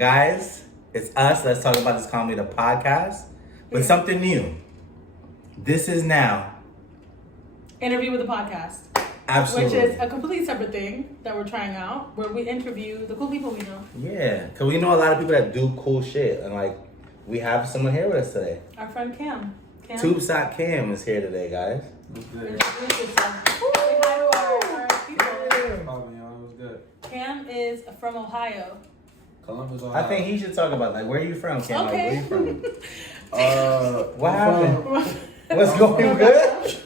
Guys, it's us. Let's talk about this comedy, the podcast, with something new. This is now Interview with the podcast. Absolutely. Which is a completely separate thing that we're trying out, where we interview the cool people we know. Yeah, because we know a lot of people that do cool shit. And like, we have someone here with us today. Our friend Cam. Tubesock Cam is here today, guys. Introduce yourself. Say hi to our people. What's good? Cam is from Ohio. Columbus, Ohio. I think he should talk about, like, where are you from, Cam? Okay. Like, where you from? What I'm happened? What's going good?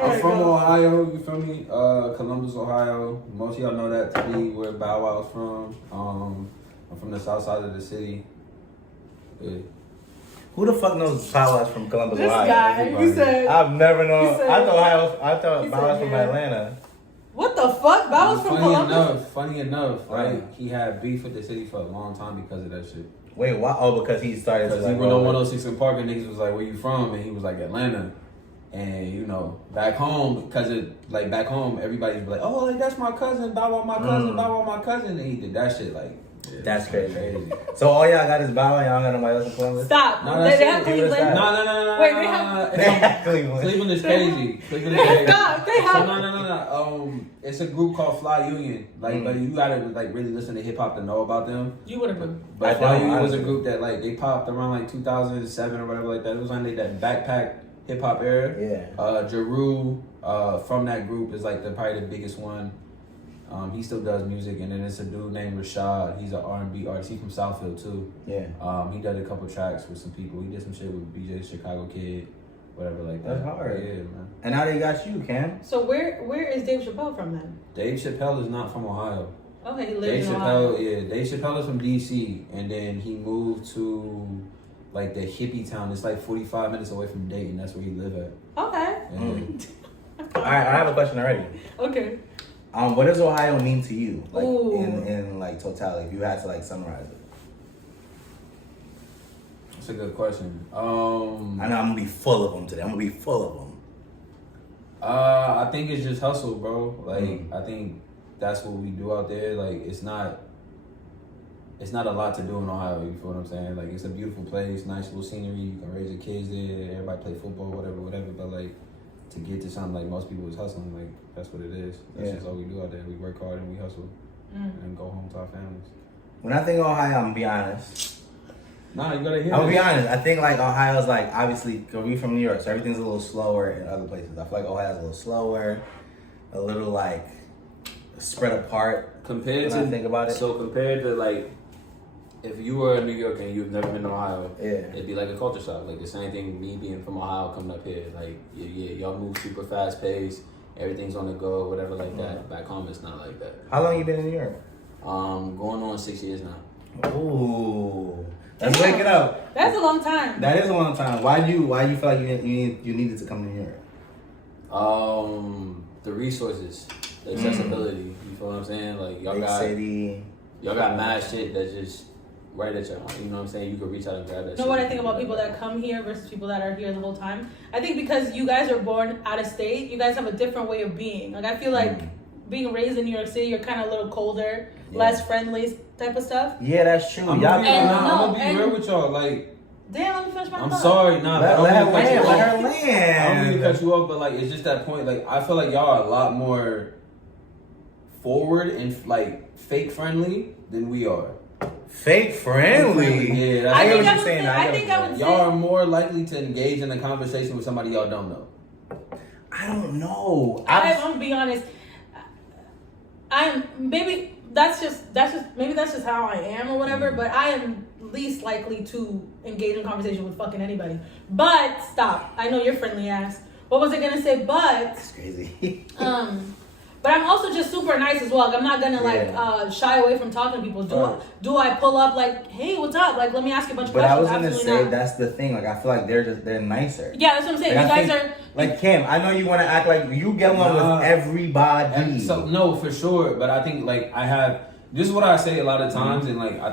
I'm from Ohio, you feel me? Columbus, Ohio. Most of y'all know that to be where Bow Wow's from. I'm from the south side of the city. Yeah. Who the fuck knows Bow Wow's from Columbus, This Ohio? guy, he said. I've never known. He said- I thought he Bow Wow's said, from yeah. Atlanta. What the fuck? That was from Columbus? Funny enough, Right. like, he had beef with the city for a long time because of that shit. Wait, why? Oh, because he started to Because like he went on 106 in Park and niggas was like, where you from? And he was like, Atlanta. And, you know, back home, because back home, everybody's like, oh, like, that's my cousin, Bow Wow, my cousin, Bow Wow, my cousin. And he did that shit, like, yeah, That's crazy. So all y'all got is Bow Wow, y'all got nobody else in Columbus? Stop. No, They that's have it. Cleveland. No. Wait, they have- They have Cleveland. Cleveland is crazy. Cleveland is crazy. Stop. They have. So, no. It's a group called Fly Union. Like, but you gotta like really listen to hip hop to know about them. You would have been. But I Fly don't, Union was a honestly. group that like they popped around like 2007 or whatever like that. It was on that backpack hip hop era. Yeah. Jeru from that group is like probably the biggest one. He still does music, and then it's a dude named Rashad. He's an R&B artist. He's from Southfield too. Yeah. He did a couple tracks with some people. He did some shit with BJ Chicago Kid, whatever like that. That's hard. Yeah, man. And now they got you, Cam. So where is Dave Chappelle from then? Dave Chappelle is not from Ohio. Okay, he Dave lives in Ohio. Dave Chappelle is from DC, and then he moved to like the hippie town. It's like 45 minutes away from Dayton. That's where he live at. Okay. And All right, I have a question already. Okay. What does Ohio mean to you, like Ooh. in like totality? If you had to like summarize it, That's a good question. I know I'm gonna be full of them today. I'm gonna be full of them. I think it's just hustle, bro. Like Mm. I think that's what we do out there. Like it's not a lot to do in Ohio. You feel what I'm saying? Like it's a beautiful place, nice little scenery. You can raise your kids there. Everybody play football, whatever. But like to get to something like most people is hustling. Like that's what it is. That's Yeah. just all we do out there. We work hard and we hustle and go home to our families. When I think of Ohio, I'm gonna be honest. Nah, you gotta hear. I'm gonna be this. honest. I think like Ohio's like obviously, cause we from New York, so everything's a little slower in other places. I feel like Ohio's a little slower, a little like spread apart. Compared when I to think about it. So compared to like, if you were in New York and you've never been to Ohio, Yeah. it'd be like a culture shock. Like the same thing, me being from Ohio coming up here. Like y'all move super fast paced. Everything's on the go, whatever like that. Back home, it's not like that. How long you been in New York? Going on 6 years now. Ooh, let's wake it up. That's a long time. That is a long time. Why do you feel like you needed to come to New York? The resources, the accessibility. You feel what I'm saying? Like Big city. y'all got mad shit that's just right at your home. You know what I'm saying? You could reach out and grab that. You shit. know what I think about people that come here versus people that are here the whole time? I think because you guys are born out of state, you guys have a different way of being. Like I feel like being raised in New York City, you're kind of a little colder, less friendly type of stuff. Yeah, that's true. I'm Y'all gonna be real with y'all. Like, Damn, let me finish my I'm thought. sorry, nah. let her land. Let her I don't mean to land. cut you off, but like it's just that point. Like I feel like y'all are a lot more forward and like fake friendly than we are. Fake friendly. Yeah, that's I get think what I you're would saying. say- I think I would y'all are more likely to engage in a conversation with somebody y'all don't know. I don't know. I'm gonna be honest. Maybe that's just how I am or whatever. But I am least likely to engage in conversation with fucking anybody. But stop. I know you're friendly ass. What was I gonna say? But That's crazy. but I'm also just super nice as well. Like, I'm not gonna like shy away from talking to people. Do I pull up like, hey, what's up? Like, let me ask you a bunch of But I questions. was gonna Absolutely say not. that's the thing. Like I feel like they're nicer. Yeah, that's what I'm saying. Like, You I guys think- are Like Kim, I know you want to act like you get along with everybody. And so no, for sure. But I think like this is what I say a lot of times, and like I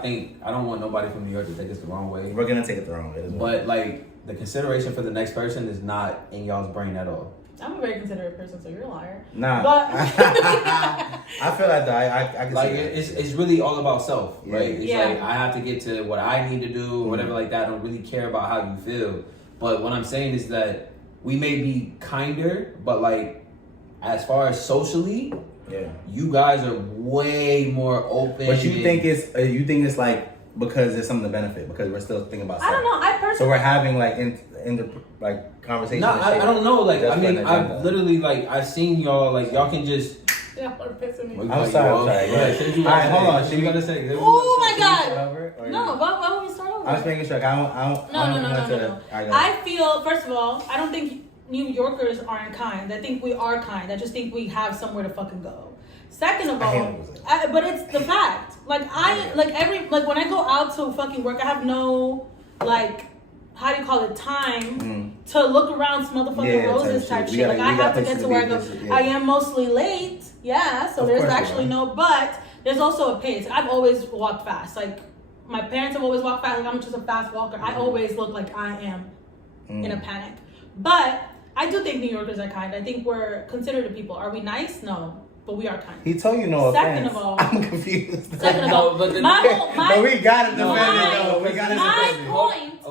don't want nobody from New York to take this the wrong way. We're gonna take it the wrong way as well. But like the consideration for the next person is not in y'all's brain at all. I'm a very considerate person, so you're a liar. Nah. But I feel like that. I can Like see that. it's really all about self, right? Yeah. It's like I have to get to what I need to do, or whatever like that. I don't really care about how you feel. But what I'm saying is that we may be kinder, but like as far as socially, you guys are way more open. But you think it's like because there's something to benefit because we're still thinking about. I don't know. I personally. So we're having like in the like conversation. No, I don't know. Like That's I mean, what I've literally like I've seen y'all like y'all can just. Yeah, are pissing me. I'm sorry. All right, hold on. She gotta say. Oh my god. No, why would we start over? I was making sure. No. I feel, first of all, I don't think New Yorkers aren't kind. I think we are kind. I just think we have somewhere to fucking go. Second of all, but it's the fact. Like when I go out to fucking work, I have no like. How do you call it? Time to look around some motherfucking roses type shit. Like I have to get to where I go. I am mostly late. Yeah, so there's actually no. But there's also a pace. I've always walked fast. Like my parents have always walked fast. Like I'm just a fast walker. I always look like I am in a panic. But I do think New Yorkers are kind. I think we're considerate people. Are we nice? No. But we are kind. He told you no Second offense. of all, I'm confused. Second of all, but we gotta defend it though. We gotta defend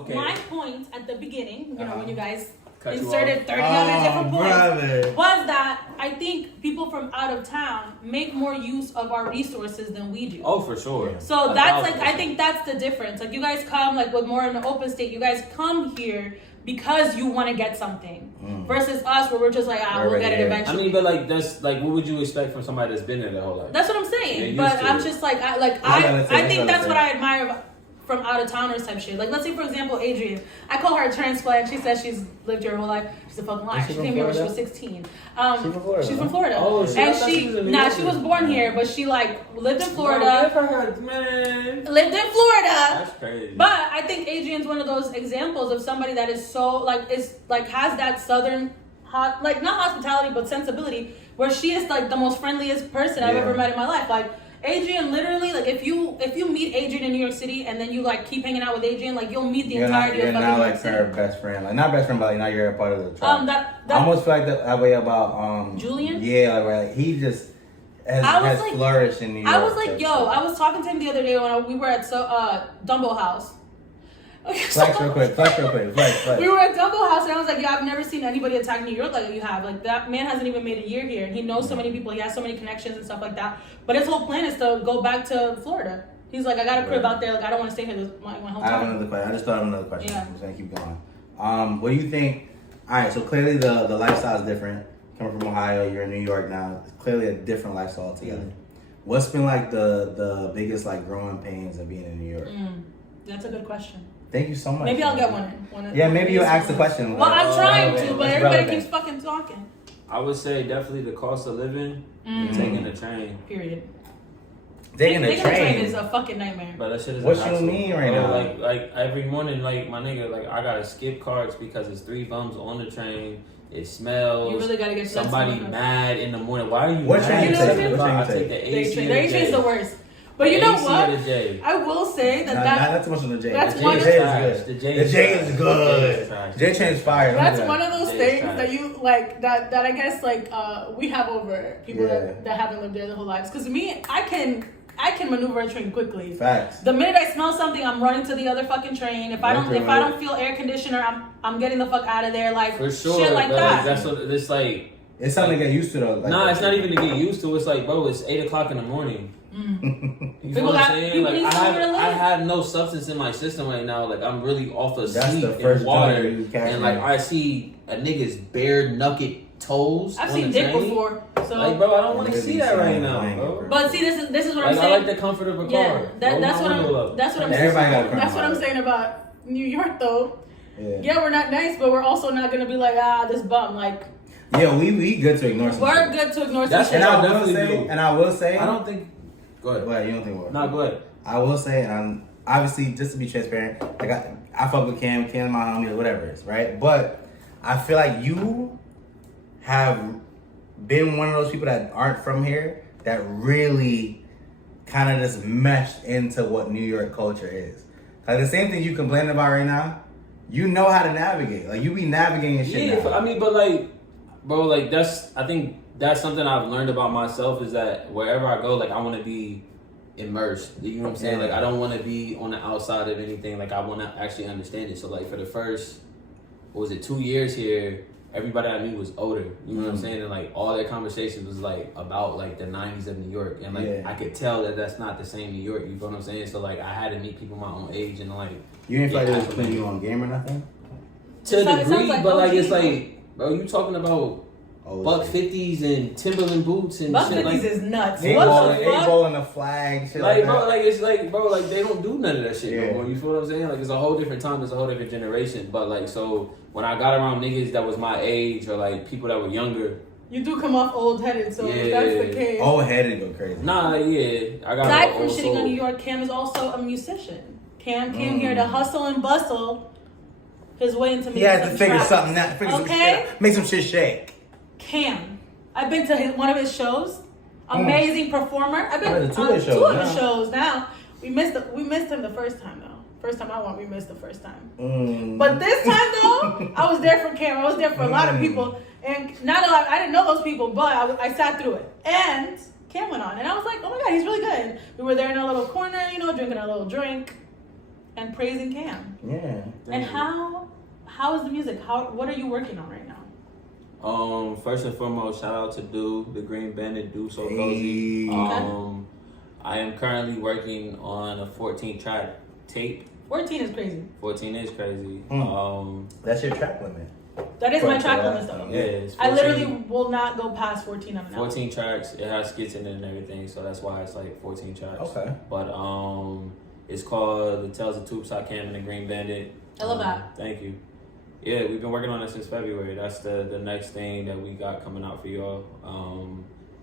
it. My point at the beginning, you know, when you guys inserted 30 other different points, was that I think people from out of town make more use of our resources than we do. Oh, for sure. So that's like, I think that's the difference. Like you guys come like with more in the open state. You guys come here because you want to get something versus us where we're just like, we'll get it eventually. I mean, but like that's like, what would you expect from somebody that's been there their whole life? That's what I'm saying. But I'm just like, I think that's what I admire from out of towners type shit. Like, let's say for example, Adrian. I call her a transplant. She says she's lived here her whole life. She's a fucking liar. She came here when she was 16. She's from Florida. Oh, and she was born here, but she like lived in Florida. Lived in Florida. That's crazy. But I think Adrian's one of those examples of somebody that is so like has that southern not hospitality but sensibility where she is like the most friendliest person I've ever met in my life. Like Adrian, literally, like if you meet Adrian in New York City and then you like keep hanging out with Adrian, like you'll meet the entirety of fucking New York City. You're not like her best friend, like not best friend, but like now you're a part of the tribe. I almost feel like that way about Julian. Yeah, like he just has flourished in New York. I was like, I was talking to him the other day when we were at Dumbo House. Okay, flex real quick. We were at Dumbo House and I was like, I've never seen anybody attack New York like you have. Like that man hasn't even made a year here and he knows so many people. He has so many connections and stuff like that. But his whole plan is to go back to Florida. He's like, I got a crib out there. Like I don't want to stay here my whole time. I have another question. I just thought of another question. Yeah. I'm just gonna keep going. What do you think? All right, so clearly the lifestyle is different. Coming from Ohio, you're in New York now. It's clearly a different lifestyle altogether. What's been like the biggest like growing pains of being in New York? That's a good question. Thank you so much. Maybe I'll get one. Maybe you'll ask the question. Well, I'm trying to, but everybody keeps fucking talking. I would say definitely the cost of living and taking the train. Period. Taking the train is a fucking nightmare. But that shit is what you mean right now? Like every morning, like my nigga, like I gotta skip carts because it's 3 bums on the train. It smells. You really gotta get somebody mad in the morning. Why are you what mad? Train you take? I take the AC. The AC is the worst. But you know what? I will say not too much on the J. That's one of the J is good. J train is fire. That's one of those things that you like that I guess like we have over people that haven't lived there their whole lives. Because me, I can maneuver a train quickly. Facts. The minute I smell something, I'm running to the other fucking train. If I don't feel air conditioner, I'm getting the fuck out of there. Like for sure, shit like that. That's what it's like. It's something to get used to though. Like it's not even to get used to. It's like, bro, it's 8:00 in the morning. You feel what I'm saying? Like I have no substance in my system right now. Like I'm really off of sleep and water, and like I see a nigga's bare naked toes. I've seen dick before, so like, bro, I don't want to see that right now, bro. But see, this is what I'm saying. I like the comfort of a car. Yeah, that's what I'm saying. That's what I'm saying about New York, though. Yeah, we're not nice, but we're also not gonna be like this bum. Like, yeah, we good to ignore. We're good to ignore. That's and I will say. I don't think. Go ahead. Well, you don't think what? No, go ahead. I will say, and I'm obviously just to be transparent, like I fuck with Cam my homie or whatever it is, right? But I feel like you have been one of those people that aren't from here that really kind of just meshed into what New York culture is. Like the same thing you complaining about right now, you know how to navigate. Like you be navigating shit. Yeah, now. I mean, but like, bro, like that's I think that's something I've learned about myself is that wherever I go, like I want to be immersed. You know what I'm saying? Like I don't want to be on the outside of anything. Like I want to actually understand it. So like for the first, 2 years here, everybody I knew was older. You know what I'm saying? And like all their conversations was like about like the 90s of New York. And like I could tell that that's not the same New York. You know what I'm saying? So like I had to meet people my own age and like. You didn't feel like they was putting you on game or nothing? To a degree, like but like OG, it's like, bro, you talking about Buck 50s and Timberland boots and Buck shit 50s like is nuts. They What the fuck? rolling the flag, shit like, like bro, that. like it's like, bro, like they don't do none of that shit Yeah. no more. You feel what I'm saying? Like it's a whole different time, it's a whole different generation. But like, so when I got around niggas that was my age or like people that were younger, You do come off old-headed, so if that's the case. Old headed go crazy. nah, yeah, I got Aside an from old shitting soul. on New York, Cam is also a musician. Cam came here to hustle and bustle his way into music. He had to figure something out, figure some Okay? shit out, make some shit shake. Cam, I've been to one of his shows. Amazing performer. I've been I've been to two of his two shows of his now. shows now. We missed him the first time though. First time I went, we missed the first time. Mm. But this time though, I was there for Cam. I was there for a lot of people, and not a lot. I didn't know those people, but I sat through it. And Cam went on, and I was like, oh my god, he's really good. We were there in a little corner, drinking a little drink, and praising Cam. Yeah. And how is the music? What are you working on right now? First and foremost, shout out to the Green Bandit, so Hey. cozy. I am currently working on a 14-track tape. 14 is crazy. 14 is crazy. That's your track limit. That is my For track the limit last though. time. Yeah, it's I 14 literally will not go past 14 on an album. 14 tracks. It has skits in it and everything, so that's why it's like 14 tracks. Okay. But it's called The Tales of Tubesock Cam and the Green Bandit. I love that. Thank you. Yeah, we've been working on it since February. That's the next thing that we got coming out for y'all.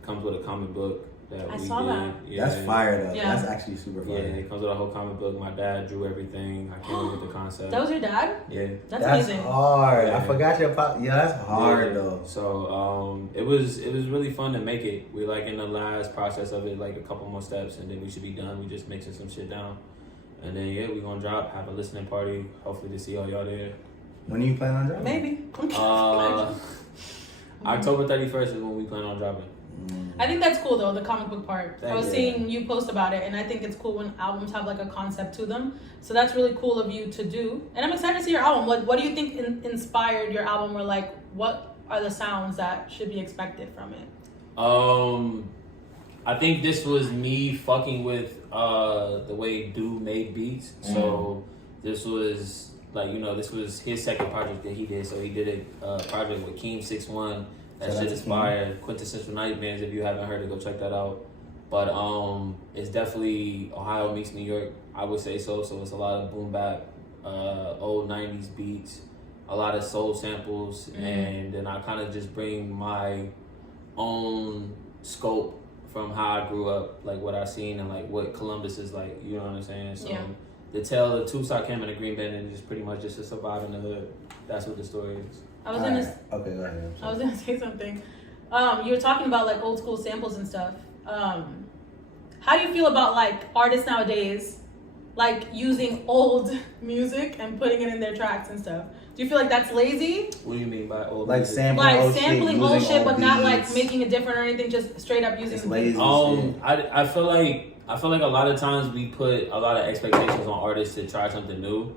Comes with a comic book that I we saw did. that. Yeah. That's fire though. Yeah. That's actually super Yeah, fire. it comes with a whole comic book. My dad drew everything. I came up with the concept. That was your dad? Yeah. That's That's amazing. hard. Yeah. I forgot your pop. Yeah, that's hard Yeah. though. So it was really fun to make it. We're like in the last process of it, like a couple more steps, and then we should be done. We just mixing some shit down, and then yeah, we're gonna drop, have a listening party. Hopefully to see all y'all there. When do you plan on dropping? Maybe. October 31st is when we plan on dropping. I think that's cool though, the comic book part. I was you. seeing you post about it, and I think it's cool when albums have like a concept to them. So that's really cool of you to do. And I'm excited to see your album. Like, what do you think inspired your album, or like, what are the sounds that should be expected from it? I think this was me fucking with the way Dude made beats. So this was like, this was his second project that he did. So he did a project with Keem 6-1. That shit is fire. Quintessential Nightmares. If you haven't heard it, go check that out. But it's definitely Ohio meets New York. I would say so. So it's a lot of boom bap, old 90s beats, a lot of soul samples, and then I kind of just bring my own scope from how I grew up, like what I seen and like what Columbus is like. You know what I'm saying? So the tale of Tubesock Cam and the Green Bandit is pretty much just a survive in the hood. That's what the story is. I was gonna. Okay, go ahead. I was gonna say something. You were talking about like old school samples and stuff. How do you feel about like artists nowadays, like using old music and putting it in their tracks and stuff? Do you feel like that's lazy? What do you mean by old Like music? sampling Like old sampling shit, old using shit, old but not like beats. making it different or anything. Just straight up using It's the lazy. beats. I feel like a lot of times we put a lot of expectations on artists to try something new,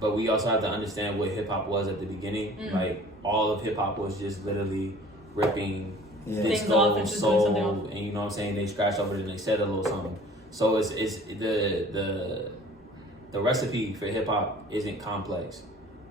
but we also have to understand what hip hop was at the beginning. Like all of hip hop was just literally ripping Things off and just doing something soul, else. and you know what I'm saying. They scratched over it and they said a little something. So it's the recipe for hip hop isn't complex,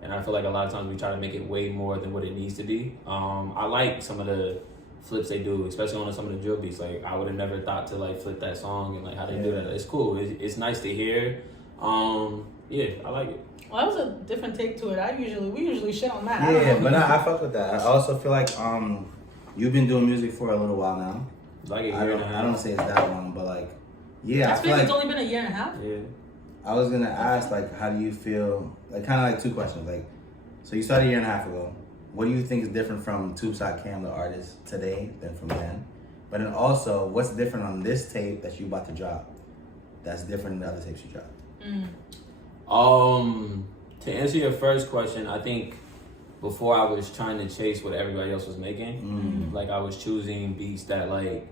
and I feel like a lot of times we try to make it way more than what it needs to be. I like some of the flips they do, especially on some of the drill beats. Like I would have never thought to like flip that song and like how they do that. It's cool. It's nice to hear. Yeah, I like it. Well, that was a different take to it. We usually shit on that. I don't Yeah, know. but I fuck with that. I also feel like you've been doing music for a little while now. Like a I year and a half. don't say it's that long, but like, yeah, That's I feel because like it's only been a year and a half. Yeah. I was gonna ask like, how do you feel? Like, kind of like two questions. Like, so you started a year and a half ago. What do you think is different from Tubesock Cam, the artist, today than from then? But then also, what's different on this tape that you about to drop? That's different than the other tapes you dropped. To answer your first question, I think before I was trying to chase what everybody else was making. Like I was choosing beats that like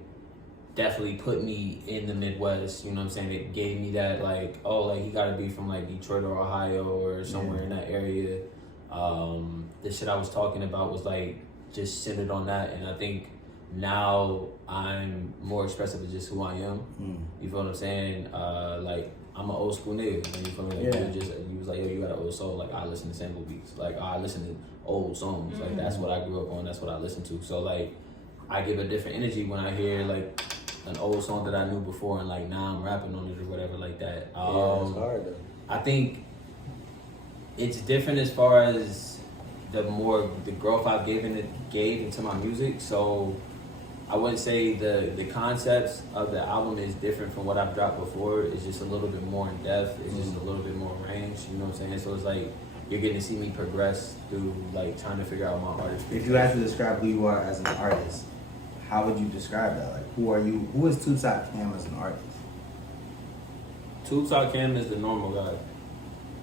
definitely put me in the Midwest, you know what I'm saying? It gave me that like, oh, like he gotta be from like Detroit or Ohio or somewhere in that area. The shit I was talking about was like just centered on that, and I think now I'm more expressive of just who I am. You feel what I'm saying? Like I'm an old school nigga. You feel me? Like you was like, yo, you got an old soul. Like I listen to sample beats. Like I listen to old songs. Like that's what I grew up on. That's what I listen to. So like I give a different energy when I hear like an old song that I knew before, and like now I'm rapping on it or whatever like that. It's hard though. I think it's different as far as the growth I've gave into my music. So I wouldn't say the concepts of the album is different from what I've dropped before. It's just a little bit more in depth. It's just a little bit more range. You know what I'm saying? So it's like you're getting to see me progress through like trying to figure out my artist. If you had to describe who you are as an artist, how would you describe that? Like, who are you? Who is Tubesock Cam as an artist? Tubesock Cam is the normal guy.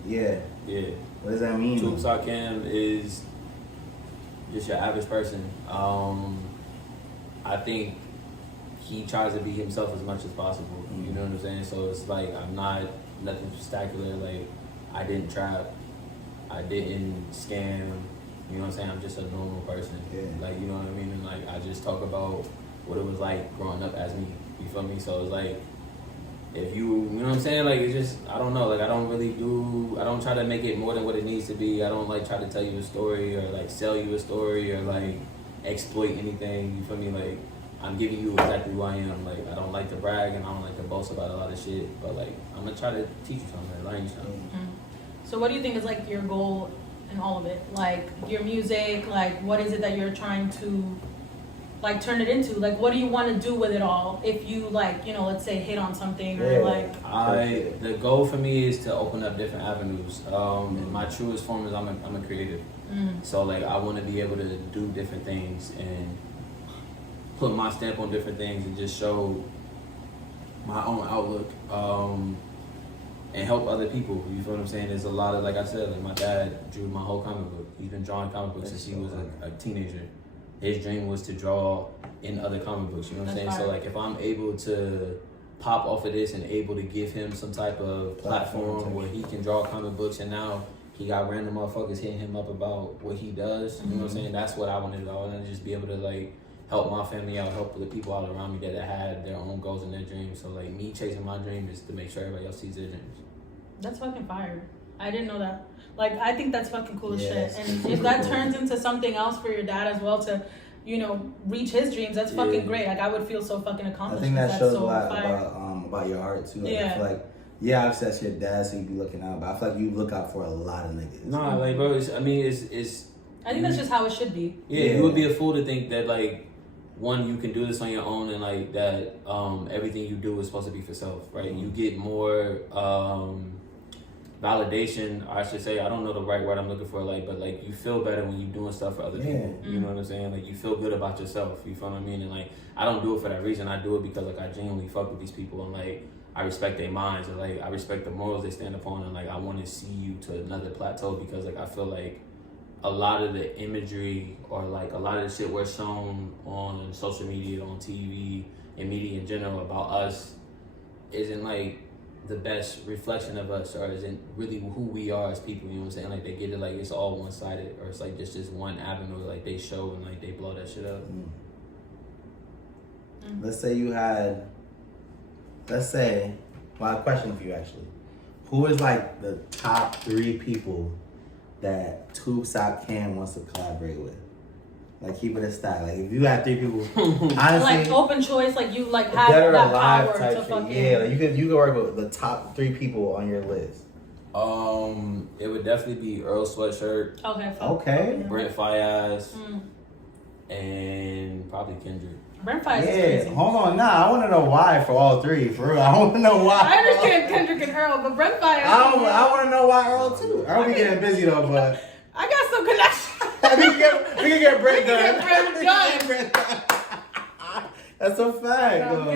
Yeah. Yeah. What does that mean? Tubesock Cam is just your average person. I think he tries to be himself as much as possible. You know what I'm saying? So it's like I'm not nothing spectacular. Like I didn't trap, I didn't scam. You know what I'm saying? I'm just a normal person. Like, you know what I mean? And like I just talk about what it was like growing up as me. You feel me? So it's like if you know what I'm saying? Like it's just I don't know. Like I don't try to make it more than what it needs to be. I don't like try to tell you a story or like sell you a story or like exploit anything. You feel me? Like I'm giving you exactly who I am. Like I don't like to brag and I don't like to boast about a lot of shit. But like I'm gonna try to teach you something, learn you something. So what do you think is like your goal in all of it? Like your music, like what is it that you're trying to like turn it into? Like what do you want to do with it all? If you like, you know, let's say hit on something or like the goal for me is to open up different avenues. My truest form is I'm a creative. So like I want to be able to do different things and put my stamp on different things and just show my own outlook and help other people. You feel what I'm saying? There's a lot of, like I said, like my dad drew my whole comic book. He's been drawing comic books since he was a teenager. His dream was to draw in other comic books. You know what I'm saying? So like if I'm able to pop off of this and able to give him some type of platform where he can draw comic books, and now he got random motherfuckers hitting him up about what he does. You know what I'm saying? That's what I wanted. I wanted to just be able to like help my family out, help the people out around me that had their own goals and their dreams. So like me chasing my dream is to make sure everybody else sees their dreams. That's fucking fire. I didn't know that. Like I think that's fucking cool as shit. And if that turns into something else for your dad as well to, you know, reach his dreams, that's fucking great. Like I would feel so fucking accomplished. I think that shows so a lot fire. about your art too. Like, I feel like obviously that's your dad, so you be looking out, but I feel like you look out for a lot of niggas. Nah, like bro, it's I think that's just how it should be. Yeah, you would be a fool to think that like one, you can do this on your own, and like that everything you do is supposed to be for self, right? You get more validation, I should say, I don't know the right word I'm looking for, like, but like you feel better when you're doing stuff for other people. You know what I'm saying? Like you feel good about yourself. You feel what I mean? And like I don't do it for that reason. I do it because like I genuinely fuck with these people, and like I respect their minds, and like I respect the morals they stand upon, and like I want to see you to another plateau, because like I feel like a lot of the imagery or like a lot of the shit we're shown on social media, on TV, and media in general about us isn't like the best reflection of us, or isn't really who we are as people. You know what I'm saying? Like they get it like it's all one-sided, or it's like just this one avenue like they show and like they blow that shit up. Let's say you had, well, a question for you actually. Who is like the top 3 people that Tubesock Cam wants to collaborate with? Like keep it a style. Like if you had 3 people, honestly, like open choice, like you like have dead or that alive power type to shit. fucking Yeah, like you could work with the top 3 people on your list. It would definitely be Earl Sweatshirt. Okay. Brent Fayaz. And probably Kendrick. Brent Fayaz is crazy. Hold on, I want to know why for all 3. For real, I want to know why. I understand Kendrick and Earl, but Brent Fayaz. I want to know why Earl too. Earl be getting busy though, but I got some connections. we can get Brent done. done. That's a fact, though. I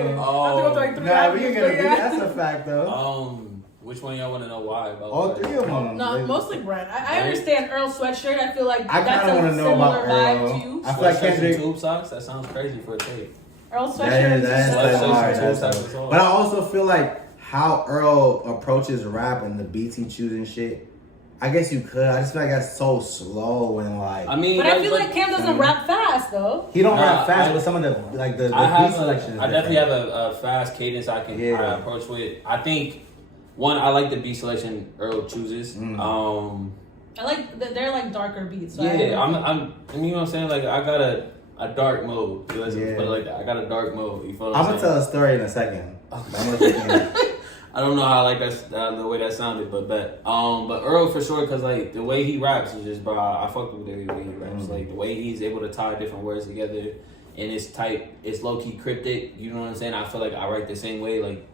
have to go through like 3 we can get that's a fact, though. Which one y'all want to know why? About All what? three of them. No, Like, mostly Brent. I understand Earl's sweatshirt. I feel like I that's kind of want a to know about similar vibe Earl. to you. I feel like Sweatshirts and Kendrick. tube socks? That sounds crazy for a tape. Earl's That sweatshirt. is Sweatshirts like and hard. tube That's socks hard. is hard. But I also feel like how Earl approaches rap and the beats he chooses and shit. I guess you could. I just feel like that's so slow and like. I mean, But I feel like Cam doesn't rap fast though. He don't Nah, rap fast, I- but some of the like the I beat selection is I definitely different. have a fast cadence I can Yeah. approach with. I think one, I like the beat selection Earl chooses. I like they're like darker beats. So Yeah, I you know what I'm saying? Like I got a dark mode. Let's Yeah. put it like that. I got a dark mode. You feel what I'm I'm gonna saying? tell a story in a second. I'm gonna let you finish. I don't know how I like that the way that sounded, but Earl for sure, cause like the way he raps is just, bro, I fucked with the way he raps. Like the way he's able to tie different words together, and it's low key cryptic. You know what I'm saying? I feel like I write the same way. Like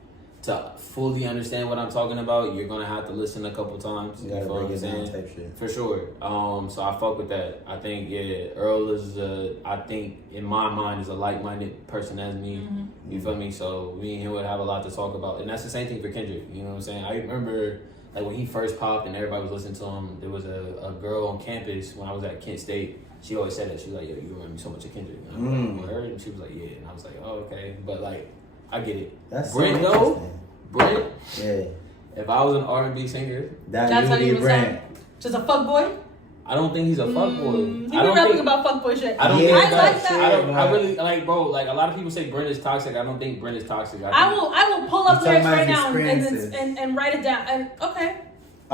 to fully understand what I'm talking about, you're gonna have to listen a couple times. You gotta feel what break I'm it down saying? type shit. For sure. So I fuck with that. I think Earl is I think in my mind is a like-minded person as me. Mm-hmm. You feel me? So me and him would have a lot to talk about, and that's the same thing for Kendrick. You know what I'm saying? I remember like when he first popped and everybody was listening to him. There was a girl on campus when I was at Kent State. She always said that. She was like, "Yo, you remind me so much of Kendrick." And I was like, "Word?" And she was like, "Yeah." And I was like, "Oh, okay." But like, I get it. That's Brent so though. interesting. Brent. Yeah. If I was an R&B singer, That's That how you you would be would sound. Brent. Just a fuck boy. I don't think he's a fuckboy. He be I don't rapping think. about fuckboy shit. I don't Yeah, think I like that. I don't. I but- really like, bro. Like a lot of people say Brent is toxic. I don't think Brent is toxic. I will pull up He's talking lyrics about right his now experiences. and write it down. And okay,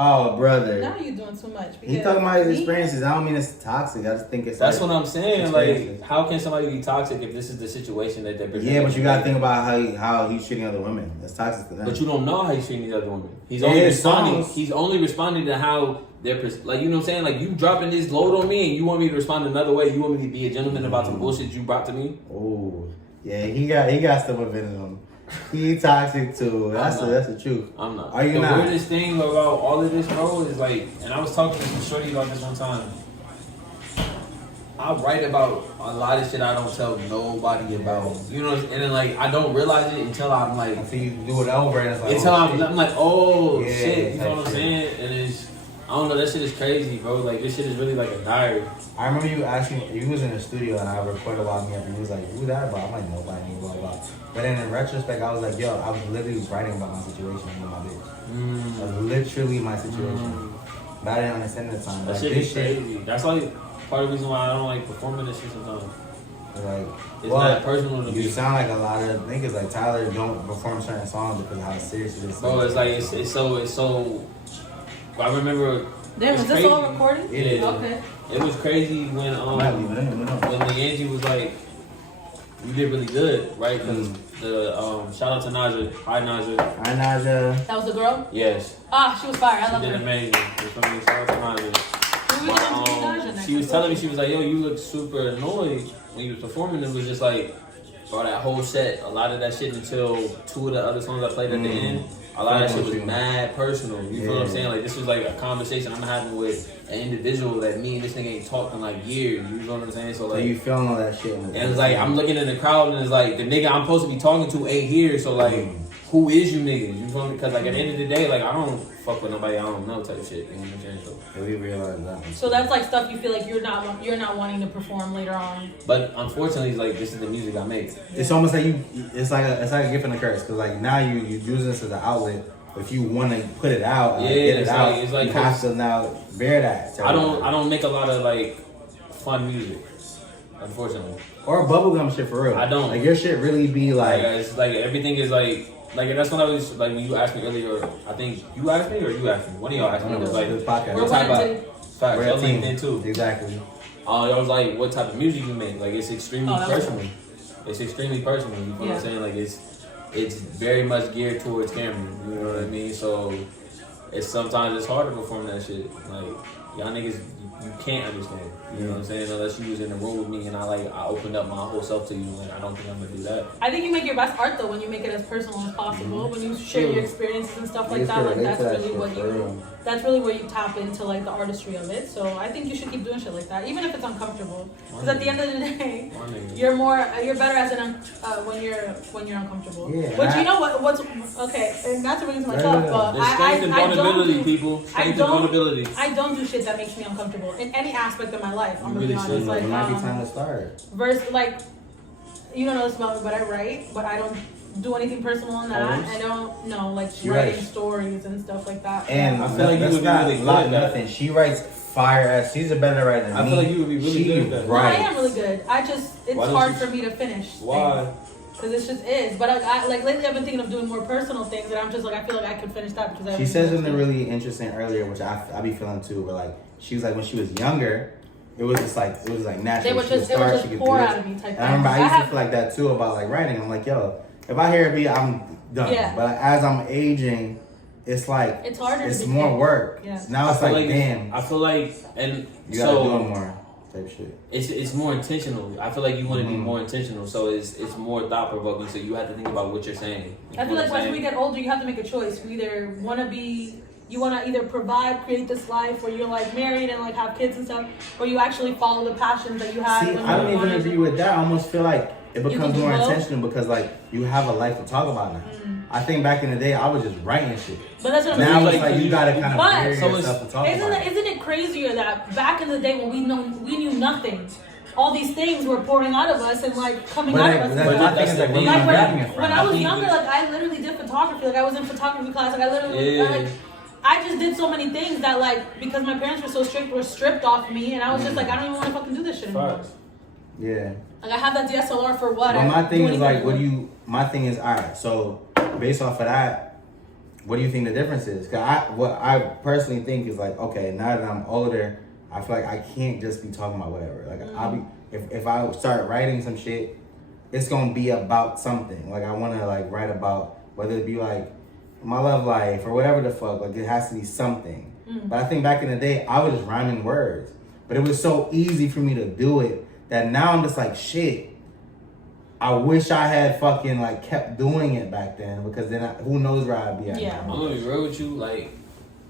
Oh, brother. now you're doing too much. He talking about his me- experiences. I don't mean it's toxic. I just think it's. That's like, what I'm saying. experiences. Like, how can somebody be toxic if this is the situation that they're presenting? Yeah, but you gotta think about how he's treating other women. That's toxic to them. But you don't know how he's treating these other women. He's Yeah, only his responding. songs. He's only responding to how they're like. You know what I'm saying? Like you dropping this load on me, and you want me to respond another way. You want me to be a gentleman about some bullshit you brought to me. Oh, yeah, he got stuff within him. He toxic too. That's the truth. I'm not. Are you the not? weirdest thing about all of this, bro, is like, and I was talking to Shorty about this one time. I write about a lot of shit I don't tell nobody about. You know, and then like I don't realize it until I'm like, Until you do it over, and it's like. until I'm like, oh Yeah, shit, you know what I'm type saying? And it's, I don't know, that shit is crazy, bro. Like this shit is really like a diary. I remember you asking. You was in the studio and I recorded while me up, and you was like, "Who that about?" I'm like, "Nobody knew blah blah." But then in retrospect, I was like, "Yo, I was literally writing about my situation with my bitch. That was literally my situation." But I didn't understand at the time. That Like, shit this is crazy. That's like part of the reason why I don't like performing this shit sometimes. like, It's not personal to you me. sound like a lot of niggas like Tyler don't perform certain songs because of how serious it is. Bro, it's like it's so. I remember. Damn, it's is this crazy. all recorded? It is. Okay. It was crazy when I might leave it in. Who knows? when Leangie was like, you did really good, right? Because the shout out to Naja, hi Naja, Hi Naja. That was the girl? yes, Ah, she was fire. I she love did her. amazing. You feel me? Shout out to Naja. We were gonna meet Naja next. She was telling me, she was like, yo, you look super annoyed when you was performing. It was just like, bro, that whole set, a lot of that shit until two of the other songs I played at the end, a lot of that shit was mad personal. You feel what I'm saying? Like, this was like a conversation I'm having with an individual that me and this nigga ain't talked in like years. You know what I'm saying? So So like, you feeling all that shit? and it's like, I'm looking in the crowd and it's like, the nigga I'm supposed to be talking to ain't here. So like, who is you niggas? You feel me? Because like at the end of the day, like I don't fuck with nobody I don't know type shit. You know what I'm saying? So, Yeah, we realized that. So that's like stuff you feel like you're not wanting to perform later on. but unfortunately, it's like this is the music I make. It's almost like it's like a gift and a curse because like now you use this as an outlet. If you want to put it out, Yeah, get it it's out, like- it's like- you have to now bear that. I don't make a lot of like fun music, unfortunately. Or bubblegum shit for real. I don't. Like your shit really be Like like. it's like everything is like that's when I was like when you asked me earlier. I think you asked me or you asked me. One of y'all asked me. It was like this podcast. We're what type one of facts? We're Y'all a team. LinkedIn too. Exactly. I was like, what type of music you make? Like it's extremely Oh, that was personal. It's extremely personal. You know what Yeah. I'm saying? Like it's very much geared towards Cameron. You know what I mean? So it's sometimes it's hard to perform that shit. Like y'all niggas, you can't understand. You know what I'm saying? Unless you was in the room with me and I opened up my whole self to you. Like, I don't think I'm gonna do that. I think you make your best art though when you make it as personal as possible. When you share your experiences and stuff like that. Like that's really what you. That's really where you tap into like the artistry of it. So I think you should keep doing shit like that, even if it's uncomfortable. Because at the end of the day, you're better as when you're uncomfortable. Yeah, Which you know what's okay, and not to bring it to myself, but There's strength and vulnerability, people. Strength and vulnerability. I don't do shit that makes me uncomfortable in any aspect of my life. I'm really honest. Like, it might be time to start. Versus like, you don't know this about me, but I write, but I don't do anything personal on that. I don't know, like writing stories and stuff like that. And I feel like you would be really good at nothing. She writes fire ass. She's a better writer than me. I feel like you would be really good at that. No, I am really good. It's hard for me to finish. Why? Because it just is. But I like lately I've been thinking of doing more personal things, and I'm just like I feel like I could finish that because she said something really interesting earlier, which I be feeling too. But like she was like when she was younger. It was just like natural. It was just pour out of me type. And I remember I used to feel like that too about like writing. I'm like, yo, if I hear it be, I'm done. Yeah. But like, as I'm aging, it's like it's harder. It's more work. Yeah. Now it's like damn. I feel like and you gotta do it more type shit. It's more intentional. I feel like you want to be more intentional, so it's more thought provoking. So you have to think about what you're saying. I feel like once we get older, you have to make a choice. You either want to either provide, create this life where you're like married and like have kids and stuff, or you actually follow the passions that you have. See, I don't even agree with that. I almost feel like it becomes more intentional because like you have a life to talk about now. I think back in the day, I was just writing shit. But that's what I'm saying. Now it's like you gotta kind of prepare yourself to talk about it. Isn't it crazier that back in the day when we knew nothing, all these things were pouring out of us and like coming out of us. When I was younger, like I literally did photography. Like I was in photography class. Like I literally I just did so many things that like because my parents were so strict were stripped off me, and I was just like I don't even want to fucking do this shit anymore. Yeah. Like I have that DSLR for what? But my thing is like, my thing is, all right. So based off of that, what do you think the difference is? Cause what I personally think is like, okay, now that I'm older, I feel like I can't just be talking about whatever. Like I'll be if I start writing some shit, it's gonna be about something. Like I want to like write about whether it be like my love life or whatever the fuck. Like it has to be something. But I think back in the day, I was just rhyming words. But it was so easy for me to do it that now I'm just like, shit. I wish I had fucking like kept doing it back then because then who knows where I'd be at now. I'm gonna be real with you. Like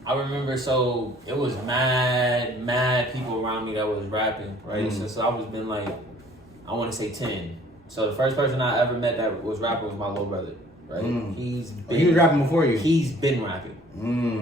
I remember, so it was mad people around me that was rapping, right? So I was been like, I want to say 10. So the first person I ever met that was rapping was my little brother, right? He was rapping before you. He's been rapping.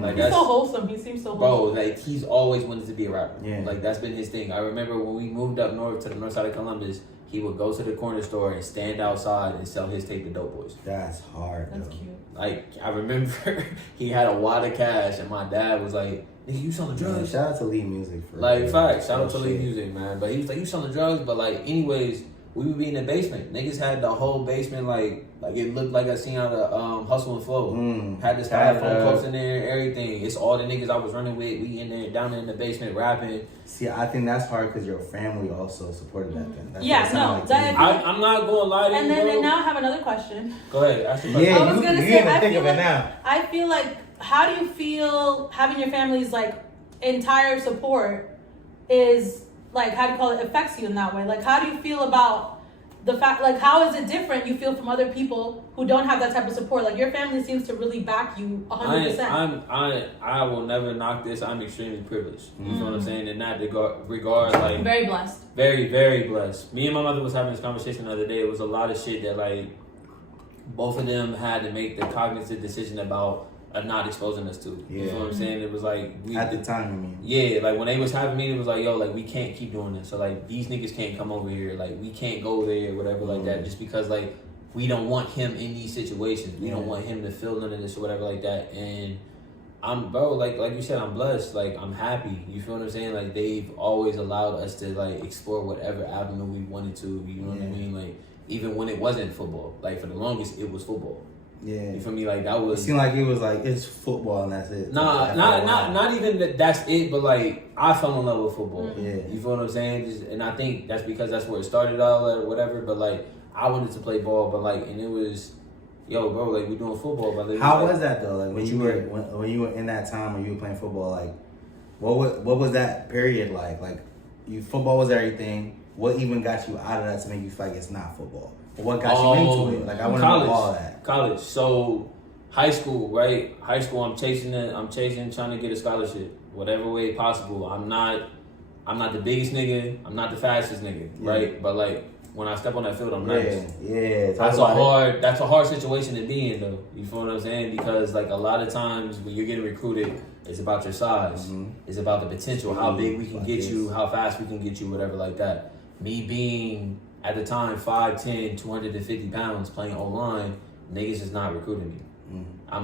Like he's so wholesome. He seems so wholesome. Bro, like he's always wanted to be a rapper. Yeah. Like that's been his thing. I remember when we moved up north to the north side of Columbus, he would go to the corner store and stand outside and sell his tape to dope boys. That's hard. That's cute. Like I remember he had a wad of cash and my dad was like, nigga, you selling drugs? Shout out to Lee Music for like facts. Shout out to Lee Music, man. But he was like, you selling drugs? But like anyways, we would be in the basement. Niggas had the whole basement like it looked like a scene out of Hustle and Flow. Had this phone post in there, everything. It's all the niggas I was running with. We in there, down in the basement rapping. See, I think that's hard because your family also supported that thing. I'm not going to lie to you. And then now I have another question. Go ahead, ask the question. Yeah, I was gonna say, I think of it now. I feel like, how do you feel having your family's like entire support is like, how do you call it, affects you in that way? Like, how do you feel about the fact, like, how is it different you feel from other people who don't have that type of support? Like, your family seems to really back you 100%. I will never knock this. I'm extremely privileged. You know what I'm saying? In that regard, like, very blessed. Very, very blessed. Me and my mother was having this conversation the other day. It was a lot of shit that, like, both of them had to make the cognitive decision about not exposing us to. Yeah. You know what I'm saying? It was like at the time, I mean. Yeah, like when they was having me, it was like, yo, like we can't keep doing this. So like these niggas can't come over here. Like we can't go there, whatever, like that. Just because like we don't want him in these situations. We don't want him to feel none of this or whatever like that. And I'm like you said, I'm blessed. Like I'm happy. You feel what I'm saying? Like they've always allowed us to like explore whatever avenue we wanted to. You know what I mean? Like even when it wasn't football. Like for the longest, it was football. Yeah, you feel me? Like that was. It seemed like it was like it's football and that's it. Nah, not even that's it. But like I fell in love with football. Yeah, you feel what I'm saying? And I think that's because that's where it started all or whatever. But like I wanted to play ball, but like and it was, yo, bro, like we're doing football. But like, how was that though? Like when you were in that time when you were playing football, like What was that period like? Like, football was everything. What even got you out of that to make you feel like it's not football? Or what got you into it? Like, I want to know all that. College. So, high school, right? High school, I'm chasing, trying to get a scholarship, whatever way possible. I'm not the biggest nigga. I'm not the fastest nigga, right? But like, when I step on that field, I'm nice. Yeah. That's a hard situation to be in, though. You feel what I'm saying? Because like a lot of times when you're getting recruited, it's about your size. Mm-hmm. It's about the potential, how big we can get you, how fast we can get you, whatever like that. Me being at the time 5'10", 250 pounds, playing O-line, niggas is not recruiting me. Mm-hmm.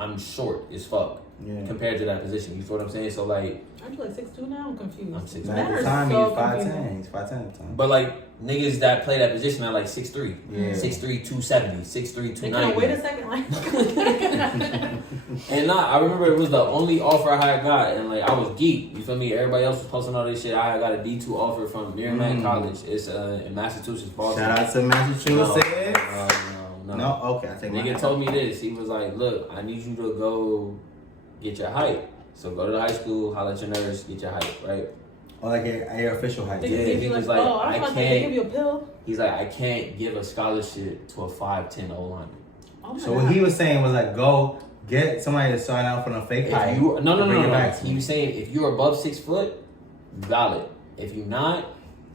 I'm short as fuck compared to that position. You feel what I'm saying? So like, aren't you like 6'2" now? I'm confused. I'm 6'2". At the time, so he was 5'10". He's 5'10" at the time. But like, niggas that play that position are like 6'3", 6'3", 270, 6'3", 290. Wait a second, like. And I remember it was the only offer I had got, and like I was geek. You feel me? Everybody else was posting all this shit. I had got a D2 offer from Merrimack College. It's in Massachusetts, Boston. Shout out to Massachusetts. No, okay, I take my nigga told me this. He was like, "Look, I need you to go get your height. So go to the high school, holler at your nurse, get your height, right?" Oh, like your official height. Yeah, he was like, I can't give you a pill. He's like, I can't give a scholarship to a 5'10" O-lineman. So what he was saying was like, go get somebody to sign out for the fake height. No. He was saying if you're above 6 foot, valid. If you're not,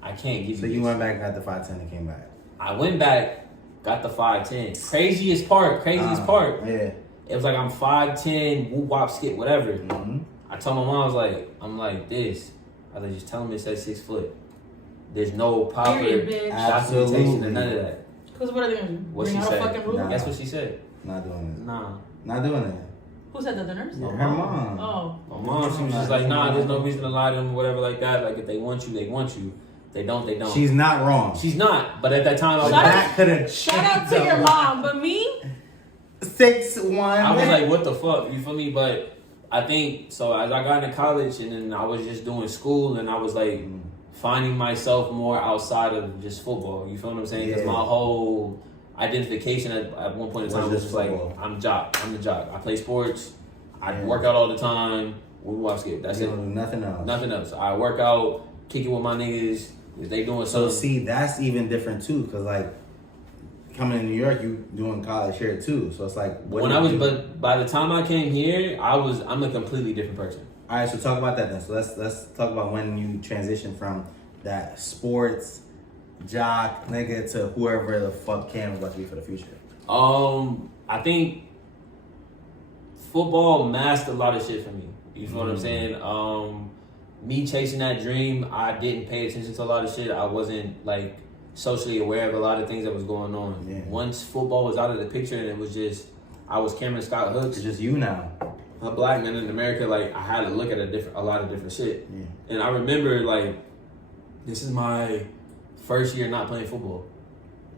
I can't give you. So you went back, got the 5'10" and came back. I went back, got the 5'10". Craziest part. Yeah. It was like I'm 5'10", whoop wop skip, whatever. Mm-hmm. I told my mom, I'm like this. I was like, just tell him it says 6 foot. There's no proper documentation and none of that. Because what are they going to bring out a fucking rule? That's what she said. Not doing it. Nah. Not doing it. Who said that? The nurse? Yeah, her mom. Oh. My mom, she was just like, nah, there's no reason to lie to them or whatever like that. Like, if they want you, they want you. They don't, they don't. She's not wrong. She's not. But at that time, I was shout out to your mom. But me? 6'1". I was like, what the fuck? You feel me? But I think, so as I got into college and then I was just doing school and I was like finding myself more outside of just football. You feel what I'm saying? Because my whole identification at one point in time was just football. Like, I'm the jock. I play sports. I work out all the time. We watch skip. That's it. Nothing else. Nothing else. I work out, kick it with my niggas. If they doing something. So see, that's even different too. Cause like coming to New York, you doing college here too. So it's like but by the time I came here, I'm a completely different person. All right, so talk about that then. So let's talk about when you transition from that sports jock nigga to whoever the fuck Cam is about to be for the future. I think football masked a lot of shit for me. You feel what I'm saying? Me chasing that dream, I didn't pay attention to a lot of shit. I wasn't like socially aware of a lot of things that was going on. Yeah. Once football was out of the picture and it was just, I was Cameron Scott Hooks. It's just you now. A black man in America, like I had to look at a lot of different shit. Yeah. And I remember like, this is my first year not playing football.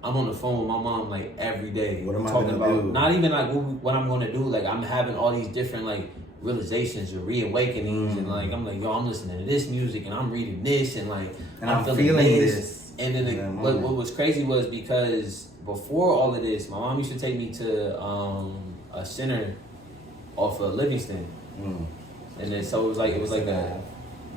I'm on the phone with my mom like every day. What am I talking about? Do? Not even like what I'm gonna do. Like I'm having all these different like realizations or reawakenings and like I'm like, yo, I'm listening to this music and I'm reading this and like and I'm feeling this. And then what was crazy was because before all of this, my mom used to take me to a center off of Livingston, and then so it was like a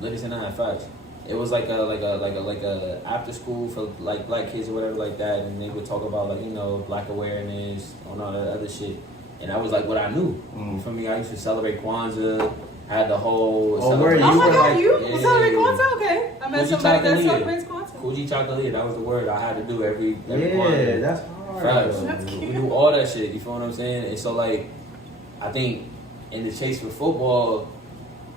Livingston facts. It was like a after school for like black kids or whatever like that, and they would talk about like black awareness and all that other shit. And that was like what I knew. For me, I used to celebrate Kwanzaa. Had the whole. Oh my God, you celebrate Kwanzaa? Okay, I met somebody that celebrates Kwanzaa. Kuji chocolate, that was the word I had to do every Kwanzaa. That's hard. That's cute. We do all that shit. You feel what I'm saying? And so like, I think in the chase for football,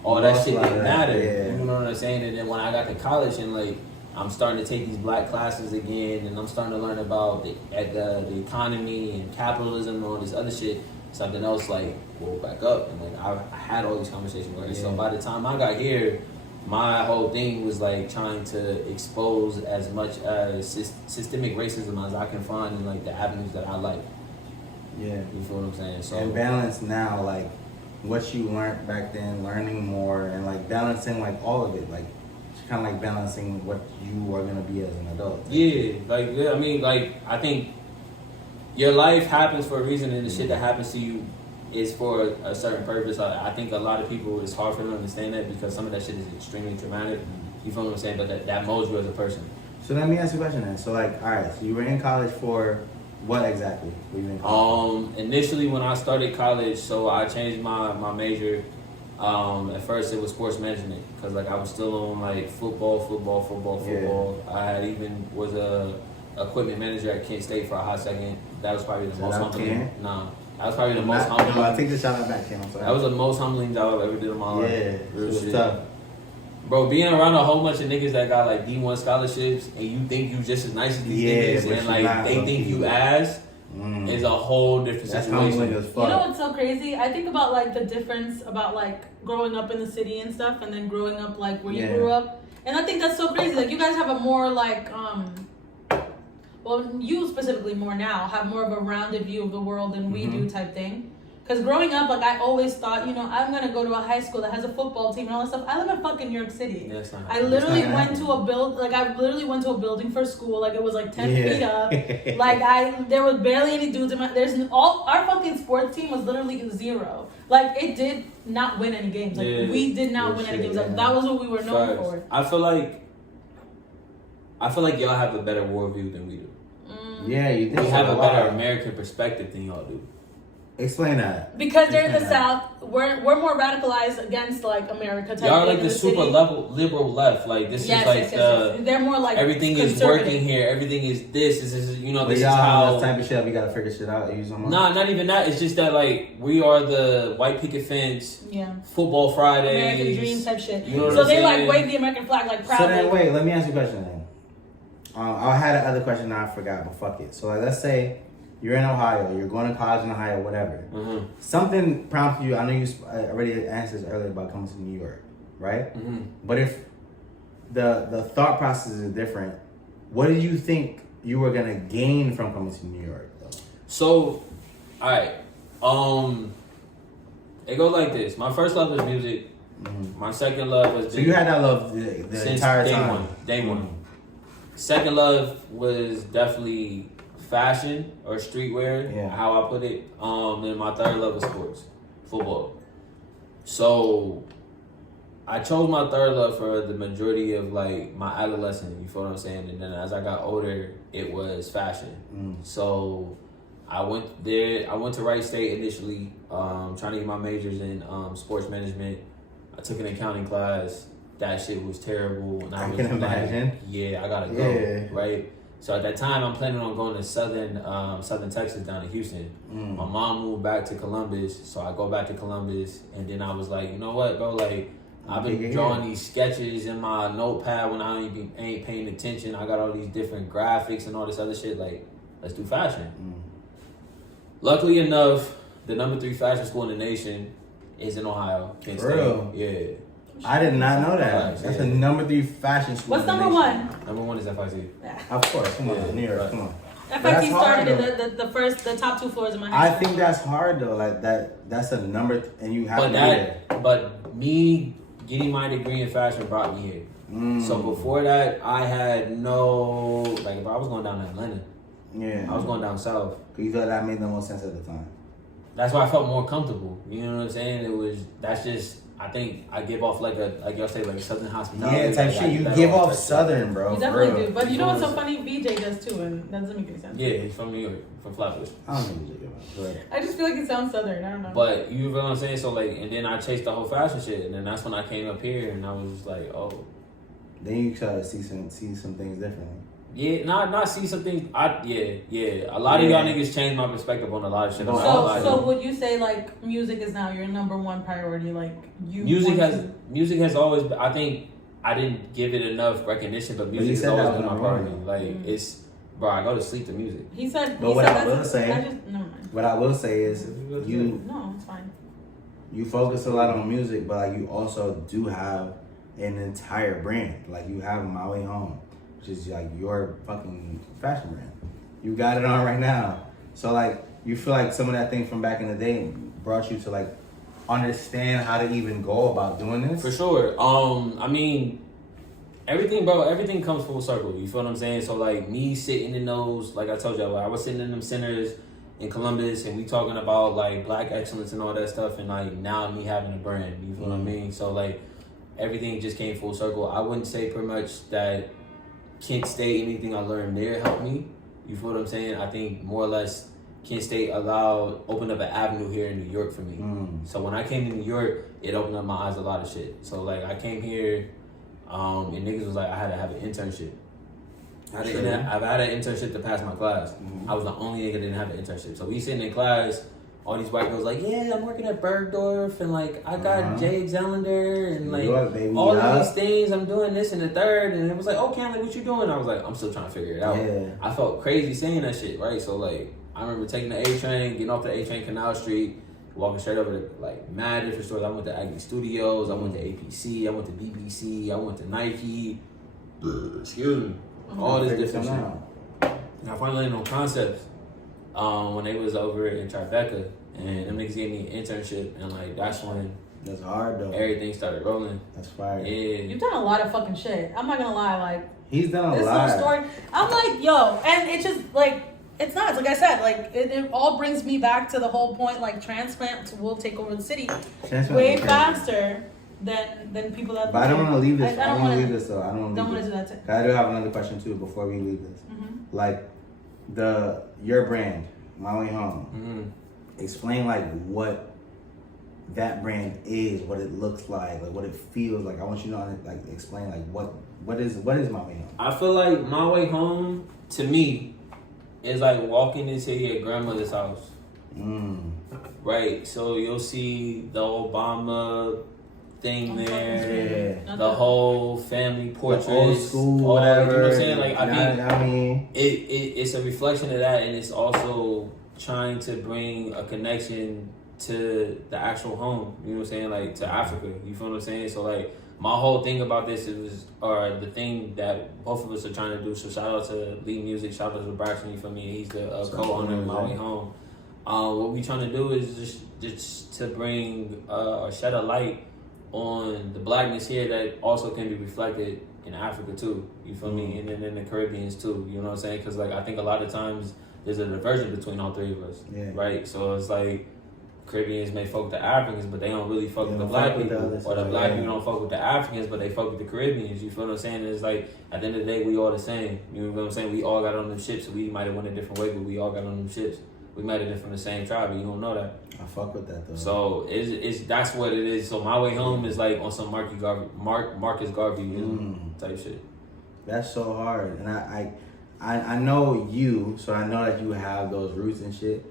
all that shit didn't matter. Yeah. You know what I'm saying? And then when I got to college and like, I'm starting to take these black classes again, and I'm starting to learn about the economy and capitalism and all this other shit. Something else like woke back up, and like I had all these conversations with her. So by the time I got here, my whole thing was like trying to expose as much systemic racism as I can find in like the avenues that I like. Yeah, you feel what I'm saying? So and balance now, like what you learned back then, learning more, and like balancing like all of it, like kind of like balancing what you are gonna be as an adult. I mean, like I think your life happens for a reason, and the shit that happens to you is for a certain purpose. I think a lot of people, it's hard for them to understand that because some of that shit is extremely traumatic. You feel what I'm saying? But that molds you as a person. So let me ask you a question then. So like, all right, so you were in college for what exactly? Were you in college? Initially when I started college, so I changed my major. At first it was sports management because like I was still on like football. Yeah. I had even was a equipment manager at Kent State for a hot second. That was probably the most humbling. Nah, that was probably the most humbling. No, I take the shout out back, Ken. I'm sorry. That was the most humbling job I've ever did in my life. Yeah, it was shit. tough. Bro, being around a whole bunch of niggas that got like D1 scholarships and you think you just as nice as these niggas and like they think you ass is a whole different situation. As fuck. You know what's so crazy? I think about like the difference about like growing up in the city and stuff and then growing up like where you grew up. And I think that's so crazy. Like you guys have a more like well, you specifically more now have more of a rounded view of the world than we do type thing. Because growing up, like I always thought, you know, I'm gonna go to a high school that has a football team and all that stuff. I live in fucking New York City. Yeah, it's not I literally went to a building for school. Like it was like 10 feet up. Like there was barely any dudes in my. Our fucking sports team was literally 0. Like it did not win any games. Like we did not win any games. Like that was what we were known for. I feel like y'all have a better worldview than we do. Yeah, you think we have a better American perspective than y'all do. Explain that. Because they're in the South, we're more radicalized against like America type. Y'all are like the super liberal left. Like this is like they're more like everything is working here. Everything is this is you know, this is how type of shit we gotta figure shit out. Nah, not even that. It's just that like we are the white picket fence, football Fridays, American dream type shit. You know what so I'm they saying? like wave the American flag like proudly. So then wait, let me ask you a question then. I had another question that I forgot, but fuck it. So like, let's say you're in Ohio, you're going to college in Ohio, whatever. Something prompted you. I know you already answered earlier about coming to New York, right? But if the thought process is different, what did you think you were gonna gain from coming to New York, though? So, all right, it goes like this. My first love was music. My second love was. So you had that love the entire time. Day one. Second love was definitely fashion or streetwear, how I put it. Then my third love was sports, football. So I chose my third love for the majority of like my adolescence, you feel what I'm saying? And then as I got older, it was fashion. So I went to Wright State initially, trying to get my majors in sports management. I took an accounting class. That shit was terrible. And I can imagine. I gotta go, right? So at that time, I'm planning on going to Southern Texas down in Houston. My mom moved back to Columbus, so I go back to Columbus, and then I was like, you know what, bro? Like, I've been drawing these sketches in my notepad when I ain't paying attention. I got all these different graphics and all this other shit. Like, let's do fashion. Luckily enough, the number 3 fashion school in the nation is in Ohio, Kent State. Real? Yeah. I did not know that. That's a number 3 fashion school. What's number 1? Number 1 is FIT. Of course, come on, New York, come on. FIT started in the top 2 floors of my high school. I think that's hard though. Like that's a number, and you have to be there. But me getting my degree in fashion brought me here. So before that, I had no like. If I was going down to Atlanta, I was going down south. You thought that made the most sense at the time. That's why I felt more comfortable. You know what I'm saying? That's just. I think I give off like y'all say, like Southern hospitality. Yeah, type shit. You give off Southern, bro. You definitely do. But you know what's so funny? BJ does too, and that doesn't make any sense. Yeah, he's from New York, from Flatbush. I don't think BJ. I just feel like it sounds Southern. I don't know. But you know what I'm saying? So like, and then I chased the whole fashion shit, and then that's when I came up here, and I was just like, oh. Then you try to see some things differently. Yeah, not see some things. A lot of y'all niggas changed my perspective on a lot of shit. So would you say like music is now your number 1 priority? Like music has always been, I think I didn't give it enough recognition, but music has always been my priority. Like it's, bro, I go to sleep to music. He said. But what I will say, never mind. What I will say is No, it's fine. You focus a lot on music, but like you also do have an entire brand. Like you have My Way Home, which is like your fucking fashion brand. You got it on right now. So like you feel like some of that thing from back in the day brought you to like understand how to even go about doing this? For sure. I mean, everything comes full circle. You feel what I'm saying? So like me sitting in those, like I told y'all, I was sitting in them centers in Columbus, and we talking about like black excellence and all that stuff, and like now me having a brand, you feel what I mean? So like everything just came full circle. I wouldn't say pretty much that Kent State, anything I learned there helped me. You feel what I'm saying? I think more or less Kent State opened up an avenue here in New York for me. So when I came to New York, it opened up my eyes a lot of shit. So like I came here, and niggas was like, I had to have an internship. I've had an internship to pass my class. I was the only nigga that didn't have an internship. So we sitting in class, all these white girls like, yeah, I'm working at Bergdorf, and like I got Jay Zellender, and like all of these things. I'm doing this and the third, and it was like, oh, Cam, like, what you doing? I was like, I'm still trying to figure it out. Yeah. I felt crazy saying that shit, right? So like, I remember taking the A train, getting off the A train, Canal Street, walking straight over to like mad different stores. I went to Aggie Studios, I went to APC, I went to BBC, I went to Nike. Excuse me. All this different shit. And I finally landed on Concepts when they was over in Tribeca, and them niggas gave me an internship, and like that's when hard though. Everything started rolling. That's fire. Yeah. You've done a lot of fucking shit. I'm not gonna lie, like he's done a this lot. Little story. I'm like, yo, and it's just like it's nuts. Like I said, like it all brings me back to the whole point. Like transplants will take over the city way faster than people that. But I don't want to leave this. I don't want to leave this though. I don't want to do that. I do have another question too before we leave this. Like your brand, My Way Home. Explain like what that brand is, what it looks like what it feels like. I want you to know, like explain like what is My Way Home. I feel like My Way Home to me is like walking into your grandmother's house. Right, so you'll see the Obama thing there, the whole family portraits, the old school, whatever. You know what I'm saying? Like I mean, it's a reflection of that, and it's also trying to bring a connection to the actual home. You know what I'm saying? Like to Africa. You feel what I'm saying? So like my whole thing about this or the thing that both of us are trying to do. So shout out to Lee Music, shout out to Braxton. You feel me? He's the co-owner of My Way Home. What we trying to do is just to bring or shed a light on the blackness here that also can be reflected in Africa too. You feel me? And then in the Caribbeans too. You know what I'm saying? Because like I think a lot of times there's a diversion between all three of us. Yeah. Right? So it's like Caribbeans may fuck with the Africans, but they don't really fuck with the black people. Or the black people don't fuck with the Africans, but they fuck with the Caribbeans. You feel what I'm saying? It's like at the end of the day, we all the same. You know what I'm saying? We all got on them ships. We might have went a different way, but we all got on them ships. We might have been from the same tribe, but you don't know that. I fuck with that though. So it's that's what it is. So My Way Home is like on some Marcus Garvey type shit. That's so hard, and I know you, so I know that you have those roots and shit.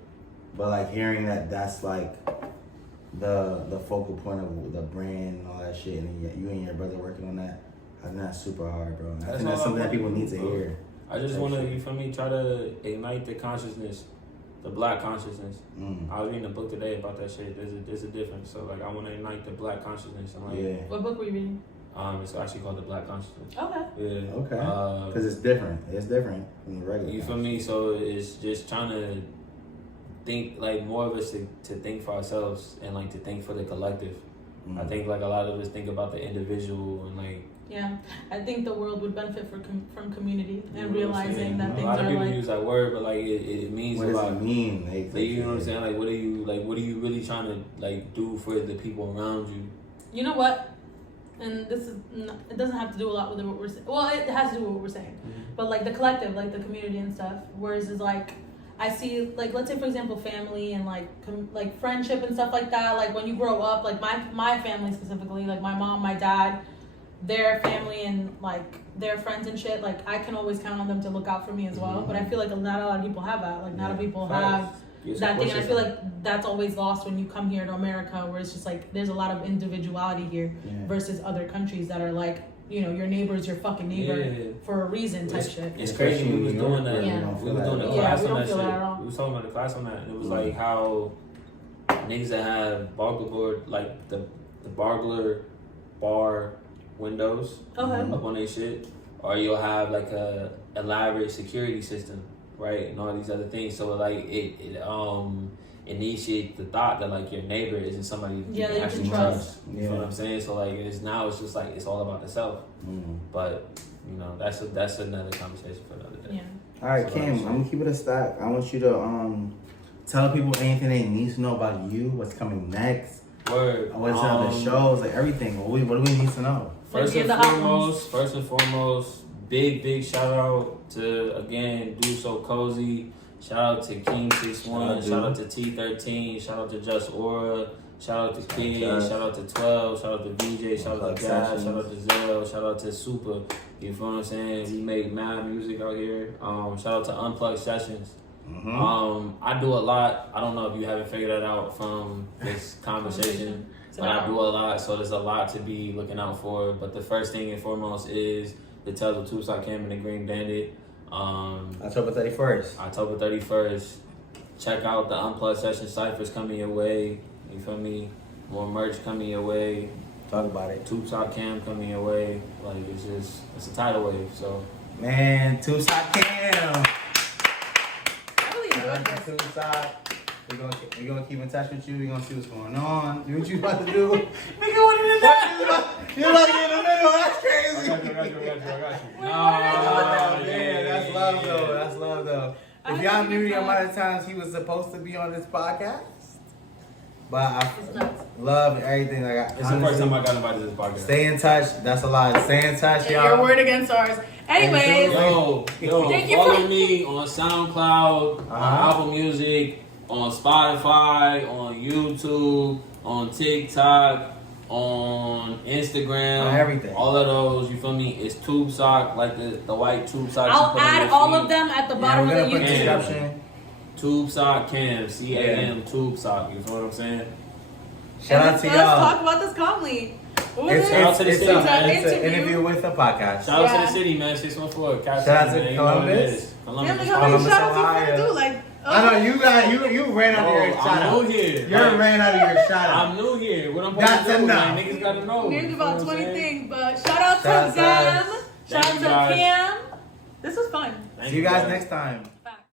But like hearing that's like the focal point of the brand and all that shit, and you and your brother working on that, I think that's super hard, bro. I think that's something that people need to hear. I just want to, you feel me, try to ignite the consciousness. The black consciousness. I was reading a book today about that shit. There's a difference. So like I want to ignite the black consciousness. And like, What book were you reading? It's actually called The Black Consciousness. Okay. Yeah. Okay. Because it's different. It's different from the regular. You feel me? So it's just trying to think like more of us to think for ourselves and like to think for the collective. I think like a lot of us think about the individual and like. Yeah, I think the world would benefit from community and realizing that things are like. A lot of people use that word, but like it means a lot. What does it mean? Like, you know what I'm saying? Like what are you really trying to like do for the people around you? You know what? And this is it doesn't have to do a lot with what we're saying. Well, it has to do with what we're saying, but like the collective, like the community and stuff. Whereas is like I see like let's say for example family and like friendship and stuff like that. Like when you grow up, like my family specifically, like my mom, my dad. Their family and like their friends and shit, like I can always count on them to look out for me as well. But I feel like not a lot of people have that. Like not a lot of people have that thing. And I feel like that's always lost when you come here to America, where it's just like there's a lot of individuality here versus other countries that are like, you know, your neighbor is your fucking neighbor for a reason type shit. It's crazy. We was doing that. We was doing a class on that shit. We was talking about the class on that, and it was like how niggas that have burglar board, like the burglar bar windows up on their shit, or you'll have like a elaborate security system, right, and all these other things. So like it initiates the thought that like your neighbor isn't somebody you can actually trust. You know what I'm saying? So like it's just like it's all about the self. But you know that's another conversation for another day. Yeah. All right, Kim, I'm gonna keep it a stack. I want you to tell people anything they need to know about you, what's coming next, Word. what's on the shows, like everything. What do we need to know? First and foremost, big shout out to, again, Do So Cozy. Shout out to King61. Shout out to T13. Shout out to Just Aura. Shout out to Kid. Shout out to 12. Shout out to VJ. Shout out to Gab. Shout out to Zell. Shout out to Super. You feel what I'm saying? We make mad music out here. Shout out to Unplugged Sessions. I do a lot. I don't know if you haven't figured that out from this conversation. But I do a lot, so there's a lot to be looking out for. But the first thing and foremost is the Tales of Tubesock Cam and the Green Bandit. October 31st. October 31st. Check out the Unplugged Session Cyphers coming your way. You feel me? More merch coming your way. Talk about it. Tubesock Cam coming your way. Like, it's a tidal wave, so. Man, Tubesock Cam. I really enjoyed this. Tubesock. We're gonna keep in touch with you. We're gonna see what's going on. What you about to do? Nigga, what you about to get in the middle? That's crazy. I got you. Man, that's love though. If y'all knew the amount of times he was supposed to be on this podcast, but I love everything. Like, it's the first time I got invited to this podcast. Stay in touch. That's a lot. Stay in touch, y'all. Your word against ours. Anyways, yo, follow me on SoundCloud, on Apple Music, on Spotify, on YouTube, on TikTok, on Instagram, on everything. All of those, you feel me? It's Tubesock, like the white tube sock. I'll add all of them at the bottom of the YouTube description. Tubesock Cam, CAM, Tubesock. You feel what I'm saying? Shout out to y'all. Let's talk about this calmly. Shout out to the city, man. It's an interview with the podcast. Shout out to the city, man. 614. Shout out to Columbus. Columbus, Ohio. I know you ran out of your shout out. I'm new here. You ran out of your shout out. I'm new here. What I'm That's supposed to do, enough. man? Niggas gotta know. Named about 20 things, but shout out to them. Shout out to Cam. This was fun. See you guys next time.